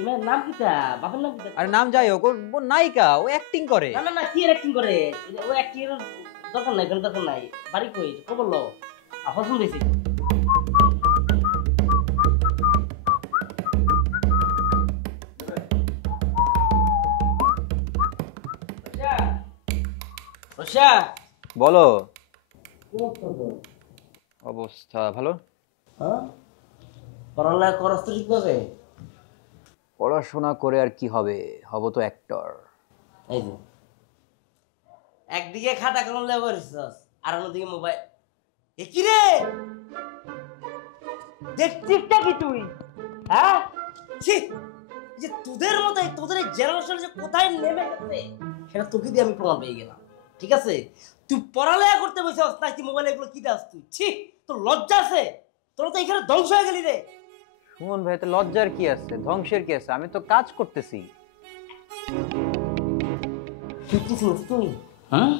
ইমার নাম কিটা? বাবার নাম কিটা? আরে নাম যাই হোক, ও নায়িকা, ও অ্যাক্টিং করে। না না না, কি অ্যাক্টিং করে? ও অ্যাক্টিং এর দরকার নাই, কোনো দরকার নাই। বাড়ি কই? খবর লো। পছন্দ হইছে। রশা, বলো। কি করছো? অবস্থা ভালো। হ্যাঁ? পড়ালেখা করছ তো ঠিকভাবে? পড়াশোনা করে আর কি হবে, হব তো অ্যাক্টর। এই যে একদিকে খাতা কলম লেগে পড়ছিস আর অন্যদিকে মোবাইল। এ কি রে? দেখছিসটা কি তুই? হ্যাঁ? ছি, এই যে তোদের মতোই তোদের এই জেনারেশন যে কোথায় নেমে গেছে সেটা তোকে দিয়ে আমি প্রমাণ পেয়ে গেলাম। ঠিক আছে, তুই পড়ালেখা করতে বসেছিস না, তুই মোবাইলে এগুলো কি দাস তুই? ছি, তোর লজ্জা আছে? তোরা তো এখানে ধ্বংস হয়ে গেলি রে। সুমন ভাই, তো লজ্জার কি আছে, ধ্বংসের কি আছে? আমি তো কাজ করতেছি। তুই কি শুনিস তুই? হ্যাঁ,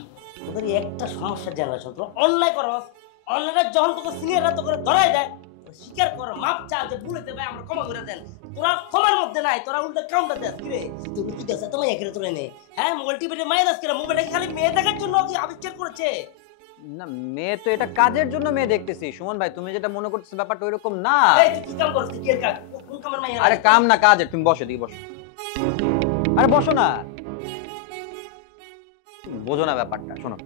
তোদের এই একটা সমস্যার জেনারেশন, তোরা অন্যায় করস। অন্যায়টা যখন তোকে সিনিয়ররা তো করে ধরাই দেয়, স্বীকার কর, মাপ চা, যে ভুলেতে ভাই আমরা ক্ষমা করে দেন। তোরা ক্ষমার মধ্যে নাই, তোরা উল্টা কাউন্টার দেস। কি রে তুই কি দেস? তোমায় একেরে তোরে নে। হ্যাঁ, মোবাইল টিপে মাইয়া দাস কিরা? মোবাইলটা খালি মেয়ে দেখার জন্য কি আবিষ্কার করেছে? না, মেয়ে তো এটা কাজের জন্য মেয়ে দেখতেছি। সুমন ভাই, তুমি যেটা মনে করতেছো ব্যাপারটা ওইরকম না। এই তুই কি কাম করছিস? তুই কি এর কাজ? কোন কামের মাইয়া? আরে কাম না, কাজ। তুমি বসো, দিকে বসো। আরে বসো না, বোঝো না ব্যাপারটা। শোনো,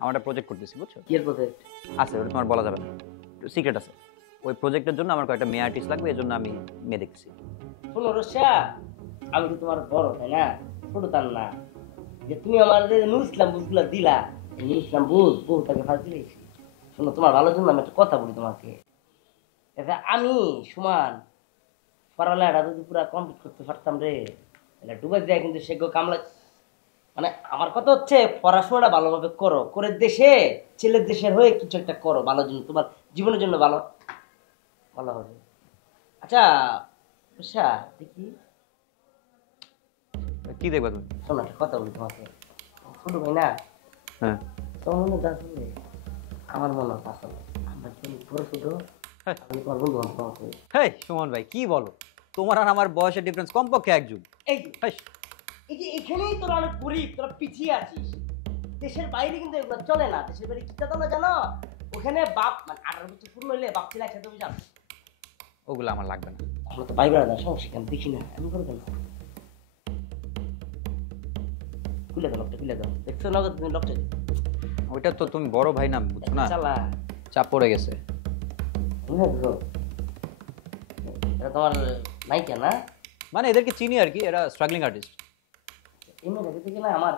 আমরা একটা প্রজেক্ট করতেছি, বুঝছো? কি এর প্রজেক্ট? আছে, ওটা তোমার বলা যাবে না, সিক্রেট আছে। ওই প্রজেক্টের জন্য আমার কয়েকটা মেয়ে আর্টিস্ট লাগবে, এজন্য আমি মেয়ে দেখতেছি। শোনো রসা, আমি তো তোমার বড়, তাই না? ছোট তার না যে তুমি আমার যে নুর ইসলাম বুঝগুলা দিলা, এই নুর ইসলাম বুঝ বহুটাকে ফাঁস দিলেছি। শোনো, তোমার ভালোর জন্য আমি একটা কথা বলি তোমাকে। এটা আমি সমান পড়ালেখাটা যদি পুরা কমপ্লিট করতে পারতাম রে, এটা ডুবে যায় কিন্তু সে কামলা। মানে আমার কথা হচ্ছে, পড়াশোনাটা ভালোভাবে করো, করে দেশে ছেলের দেশের হয়ে কিছু একটা করো ভালোর জন্য, তোমার জীবনের জন্য ভালো ভালো হবে। আচ্ছা রসা, দেখি কি দেখবা তুমি? শোনো, একটা কথা বলি তোমাকে। ছোট ভাই না, হ্যাঁ, তোমার মনে আছে আমার মনে আছে আসলে আমরা কি বড় ছোট, আমি তোমার বন্ধু বান্ধব তোমাকে। হেই সুমন ভাই, কি বলো? তোমার আর আমার বয়সের ডিফারেন্স কমপক্ষে এক যুগ। এই যে এই যে এখানেই তোরা অনেক গরিব, তোরা পিছিয়ে আছিস। দেশের বাইরে কিন্তু এগুলো চলে না। দেশের বাইরে কি চলে জানো? ওখানে বাপ মানে 18 বছর পূর্ণ হইলে বাপ ছেলে একসাথে বুঝান। ওগুলো আমার লাগবে না। আমরা তো ভাই ব্রাদার, সমস্যা কেন? দেখি না এমন করে কেন? খুলে দাও লকটা, খুলে দাও। দেখছো নগদ তুমি লকটা? ওইটা তো তুমি বড় ভাই না, বুঝছো না? চালা চাপ পড়ে গেছে। এটা তোমার নায়িকা না? মানে এদেরকে চিনি আর কি, এরা স্ট্রাগলিং আর্টিস্ট। এই মেয়েটা দেখে না আমার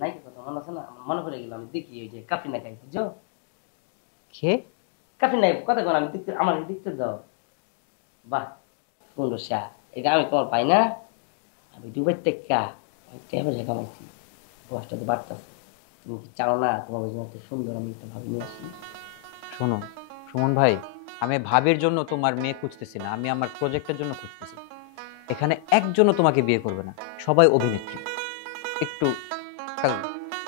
নায়িকা কথা মনে আছে না? আমার মনে পড়ে গেল। আমি দেখি ওই যে কাফিনা গাই, বুঝছো? কে? কাফিনা কথা কোন, আমি দেখতে, আমার দেখতে দাও। বাহ সুন্দর সা, এটা আমি তোমার পাই না? আমি দুবাই টেক্কা টেবিল কামাইছি, বয়সটা তো বাড়তেছে। তুমি কি চাও না তোমার জন্য এত সুন্দর আমি একটা ভাবি নিয়ে আসি? শোনো সুমন ভাই, আমি ভাবির জন্য তোমার মেয়ে খুঁজতেছি না, আমি আমার প্রজেক্টের জন্য খুঁজতেছি। এখানে একজনও তোমাকে বিয়ে করবে না, সবাই অভিনেত্রী। একটু কাজে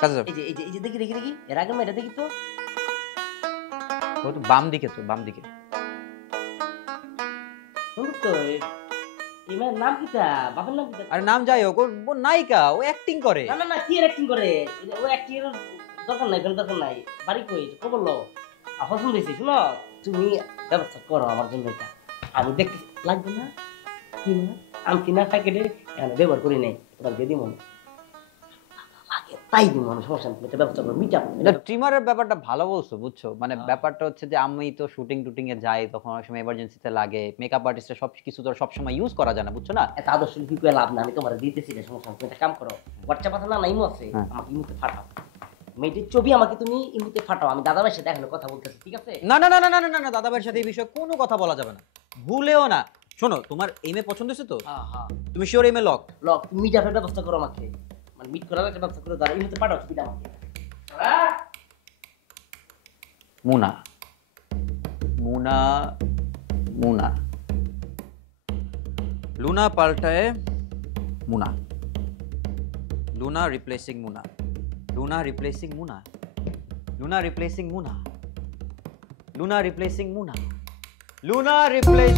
কাজে যাও। এই যে দেখি দেখি দেখি, এর আগে মেয়েটা দেখি তো। ও তো বাম দিকে, তো বাম দিকে। সুন্দর তো। এই মেয়ের নাম কিটা? বাবার নাম কিটা? আরে নাম যাই হোক, ও নায়িকা, ও অ্যাক্টিং করে। না না না, কি অ্যাক্টিং করে? ও অ্যাক্টিং এর দরকার নাই, কোনো দরকার নাই। বাড়ি কই? খবর লো। পছন্দ হয়েছে। শুনো, তুমি ব্যবস্থা করো আমার জন্য এটা। আমি দেখতে লাগবে না কি না, আমি কিনা প্যাকেটে ব্যবহার করি নাই, ওটা দিয়ে দিব লাগে তাই দিব। আমি সমস্যা নেই, এটা ব্যবস্থা করো, মিটা। এটা ট্রিমারের ব্যাপারটা ভালো বলছো, বুঝছো? মানে ব্যাপারটা হচ্ছে যে আমি তো শুটিং টুটিং এ যাই, তখন অনেক সময় এমার্জেন্সিতে লাগে। মেকআপ আর্টিস্টের সব কিছু তো সব সময় ইউজ করা যায় না, বুঝছো না? এত আদর্শ কি করে লাভ না, আমি তোমার দিতেছি না, সমস্যা নেই। তুমি একটা কাম করো, হোয়াটসঅ্যাপ আছে না, ইমো আছে, আমাকে ইমোতে ফাটাও। মেয়েটির ছবি আমাকে তুমি ইমোতে ফাটাও, আমি দাদা ভাইয়ের সাথে এখনো কথা বলতেছি, ঠিক আছে? না না না না না না না, দাদা ভাইয়ের সাথে এই বিষয়ে কোনো কথা বলা যাবে না, ভুলেও না। শোনো, তোমার এমএ পছন্দ হয়েছে তো? হ্যাঁ হ্যাঁ, তুমি শিওর এমএ লক? লক। তুমি মিট আপের ব্যবস্থা করো আমাকে, মানে মিট করার একটা ব্যবস্থা করে দাও, ইমোতে পাঠাও ছবিটা আমাকে। মুনা মুনা মুনা লুনা পাল্টায় মুনা, লুনা রিপ্লেসিং মুনা, লুনা রিপ্লেসিং মুনা, লুনা রিপ্লেসিং মুনা, লুনা রিপ্লেসিং মুনা, লুনা রিপ্লেস